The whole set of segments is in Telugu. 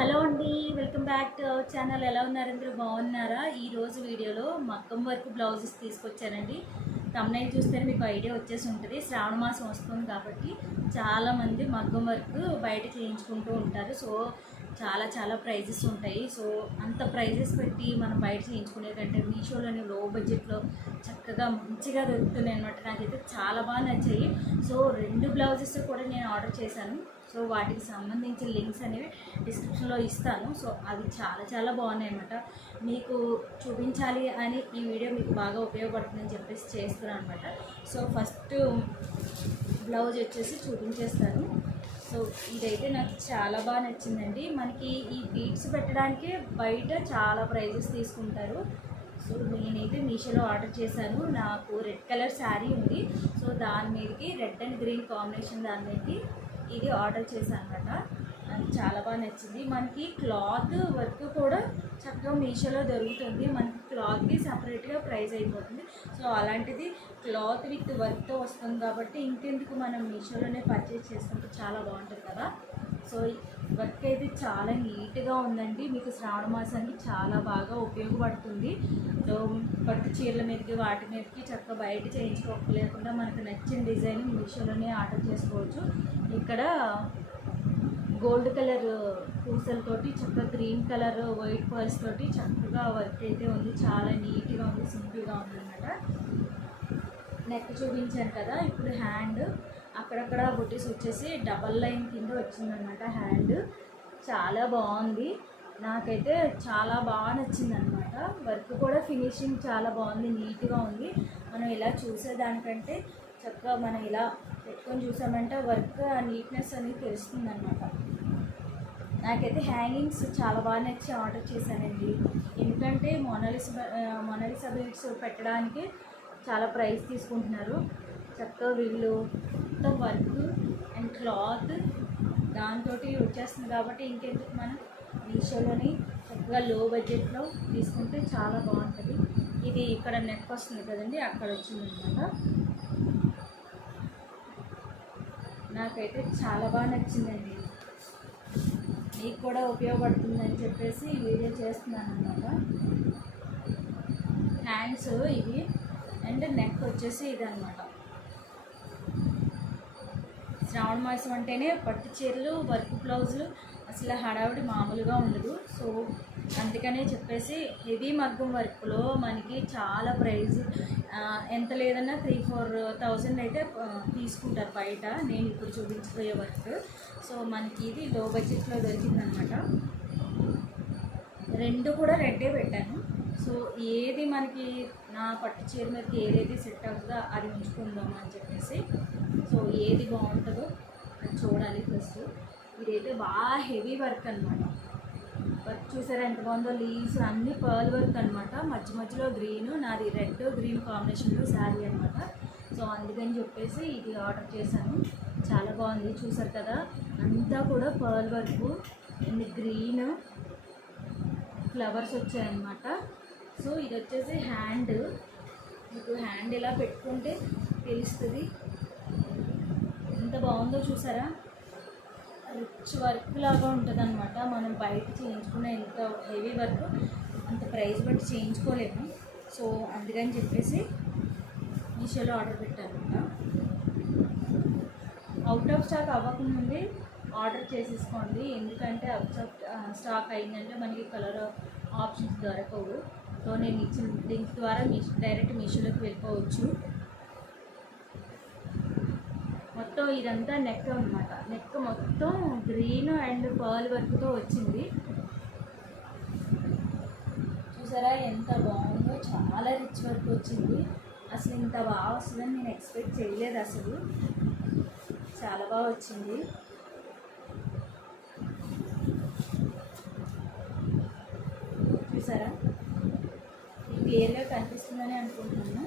హలో అండి, welcome back to our channel. ఎలా ఉన్నారు? అందరూ బాగున్నారా? ఈరోజు వీడియోలో మగ్గం వర్క్ బ్లౌజెస్ తీసుకొచ్చానండి. తమ్నైల్ చూస్తే మీకు ఐడియా వచ్చేసి ఉంటుంది. శ్రావణ మాసం వస్తుంది కాబట్టి చాలామంది మగ్గం వర్క్ బయట చేయించుకుంటూ ఉంటారు. సో చాలా ప్రైజెస్ ఉంటాయి. సో అంత ప్రైజెస్ పెట్టి మనం బయట చేయించుకునే కంటే మీషోలోని లో బడ్జెట్లో చక్కగా మంచిగా దొరుకుతున్నాయి అనమాట. నాకైతే చాలా బాగా నచ్చాయి. సో 2 బ్లౌజెస్ కూడా నేను ఆర్డర్ చేశాను. సో వాటికి సంబంధించిన లింక్స్ అనేవి డిస్క్రిప్షన్లో ఇస్తాను. సో అవి చాలా బాగున్నాయి అన్నమాట. మీకు చూపించాలి అని ఈ వీడియో మీకు బాగా ఉపయోగపడుతుందని చెప్పేసి చేస్తున్నాను అనమాట. సో ఫస్ట్ బ్లౌజ్ వచ్చేసి చూపించేస్తాను. సో ఇదైతే నాకు చాలా బాగా నచ్చిందండి. మనకి ఈ బీడ్స్ పెట్టడానికి బయట చాలా ప్రైజెస్ తీసుకుంటారు. సో నేనైతే మీషోలో ఆర్డర్ చేశాను. నాకు రెడ్ కలర్ శారీ ఉంది. సో దాని మీదకి రెడ్ అండ్ గ్రీన్ కాంబినేషన్ దాని మీదకి ఇది ఆర్డర్ చేశాను అనమాట. నాకు చాలా బాగా నచ్చింది. మనకి క్లాత్ వర్క్ కూడా చక్కగా మీషోలో దొరుకుతుంది. మనకి క్లాత్కి సపరేట్గా ప్రైస్ అయిపోతుంది. సో అలాంటిది క్లాత్ విత్ వర్క్తో వస్తుంది కాబట్టి ఇంకెందుకు మనం మీషోలోనే పర్చేస్ చేసుకుంటే చాలా బాగుంటుంది కదా. సో వర్క్ అయితే చాలా నీట్గా ఉందండి. మీకు శ్రావణ మాసానికి చాలా బాగా ఉపయోగపడుతుంది. సో పట్టు చీరల మీదకి వాటి మీదకి చక్కగా బయట చేయించుకోలేకుండా మనకు నచ్చిన డిజైన్ మీషోలోనే ఆర్డర్ చేసుకోవచ్చు. ఇక్కడ గోల్డ్ కలర్ పూసలతోటి చక్కగా గ్రీన్ కలర్ వైట్ పర్ల్స్ తోటి చక్కగా వర్క్ అయితే ఉంది. చాలా నీట్గా ఉంది, సింపుల్గా ఉందన్నమాట. నెక్ చూపించాను కదా. ఇప్పుడు హ్యాండ్ అక్కడక్కడ బుట్టీస్ వచ్చేసి డబల్ లైన్ కింద వచ్చిందనమాట. హ్యాండ్ చాలా బాగుంది. నాకైతే చాలా బాగా నచ్చిందనమాట. వర్క్ కూడా ఫినిషింగ్ చాలా బాగుంది, నీట్గా ఉంది. మనం ఇలా చూసేదానికంటే చక్కగా మనం ఇలా పెట్టుకొని చూసామంటే వర్క్ నీట్నెస్ అనేది తెలుస్తుంది అనమాట. నాకైతే హ్యాంగింగ్స్ చాలా బాగా నచ్చి ఆర్డర్ చేశానండి. ఎందుకంటే మొనాలిసా బీడ్స్ పెట్టడానికి చాలా ప్రైస్ తీసుకుంటున్నారు. చక్కగా వీళ్ళు మొత్తం వర్క్ అండ్ క్లాత్ దాంతో వచ్చేస్తుంది కాబట్టి ఇంకెందుకు మనం మీషోలోని చక్కగా లో బడ్జెట్లో తీసుకుంటే చాలా బాగుంటుంది. ఇది ఇక్కడ నెక్ వస్తుంది కదండి, అక్కడ వచ్చిందనమాట. నాకైతే చాలా బాగా నచ్చిందండి. మీకు కూడా ఉపయోగపడుతుందని చెప్పేసి వీడియో చేస్తున్నాను అనమాట. హ్యాండ్స్ ఇవి అండ్ నెక్ వచ్చేసి ఇది అనమాట. శ్రావణ మాసం అంటేనే పట్టు చీరలు, వర్క్ బ్లౌజులు అసలు హడావిడి మామూలుగా ఉండదు. సో అందుకనే చెప్పేసి హెవీ మగ్గం వర్క్లో మనకి చాలా ప్రైజ్ ఎంత లేదన్నా 3-4,000 అయితే తీసుకుంటారు బయట. నేను ఇప్పుడు చూపించబోయే వర్క్. సో మనకి ఇది లో బడ్జెట్లో దొరికిందనమాట. 2 కూడా రెడ్డే పెట్టాను. సో ఏది మనకి నా పట్టు చీర మీదకి ఏదైతే సెట్ అవుతుందో అది ఉంచుకుందాం అని చెప్పేసి. సో ఏది బాగుంటుందో అది చూడాలి ఫస్ట్. ఇదైతే బాగా హెవీ వర్క్ అనమాట. వర్క్ చూసారా ఎంత బాగుందో. లీవ్స్ అన్నీ పర్ల్ వర్క్ అనమాట. మధ్యలో గ్రీన్, నాది రెడ్ గ్రీన్ కాంబినేషన్లో శారీ అనమాట. సో అందుకని చెప్పేసి ఇది ఆర్డర్ చేశాను. చాలా బాగుంది. చూసారు కదా, అంతా కూడా pearl work and green flowers వచ్చాయన్నమాట. సో ఇది వచ్చేసి హ్యాండ్. మీకు హ్యాండ్ ఇలా పెట్టుకుంటే తెలుస్తుంది ఎంత బాగుందో. చూసారా, రిచ్ వర్క్ లాగా ఉంటుంది అనమాట. మనం బయట చేయించుకునే ఎంత హెవీ వర్క్ అంత ప్రైస్ బట్టి చేయించుకోలేము. సో అందుకని చెప్పేసి మీషోలో ఆర్డర్ పెట్టానమాట. అవుట్ ఆఫ్ స్టాక్ అవ్వకముందే ఆర్డర్ చేసేసుకోండి. ఎందుకంటే అవుట్ ఆఫ్ స్టాక్ అయిందంటే మనకి కలర్ ఆప్షన్స్ దొరకవు. సో నేను ఇచ్చిన లింక్ ద్వారా డైరెక్ట్ మీషోలోకి వెళ్ళిపోవచ్చు. మొత్తం ఇదంతా నెక్ అనమాట. నెక్ మొత్తం గ్రీన్ అండ్ పర్ల్ వర్క్తో వచ్చింది. చూసారా ఎంత బాగుందో. చాలా రిచ్ వర్క్ వచ్చింది. అసలు ఇంత బాగా వస్తుందని నేను ఎక్స్పెక్ట్ చేయలేదు. అసలు చాలా బాగా వచ్చింది. చూసారా, క్లియర్గా కనిపిస్తుందని అనుకుంటున్నాను.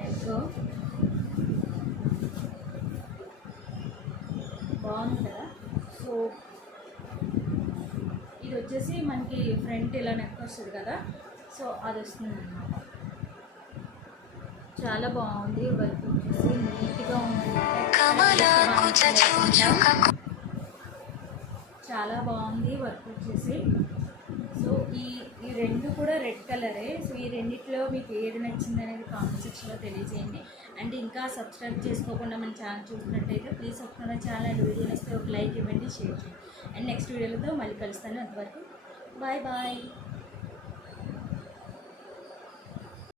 నెక్ బాగుంది కదా. సో ఇది వచ్చేసి మనకి ఫ్రంట్ ఇలా నెక్ వస్తుంది కదా. సో అది వస్తుంది అన్నమాట. చాలా బాగుంది. వర్క్ వచ్చేసి నీట్గా ఉంది. చాలా బాగుంది వర్క్ వచ్చేసి. సో ఈ రెండు కూడా రెడ్ కలరే. సో ఈ రెండిట్లో మీకు ఏది నచ్చింది అనేది కామెంట్ సెక్షన్లో తెలియజేయండి. అండ్ ఇంకా సబ్స్క్రైబ్ చేసుకోకుండా మన ఛానల్ చూసినట్టయితే please subscribe channel. And video వస్తే ఒక లైక్ ఇవ్వండి, షేర్ చేయండి. అండ్ నెక్స్ట్ వీడియోలతో మళ్ళీ కలుస్తాను. అంతవరకు బాయ్ బాయ్.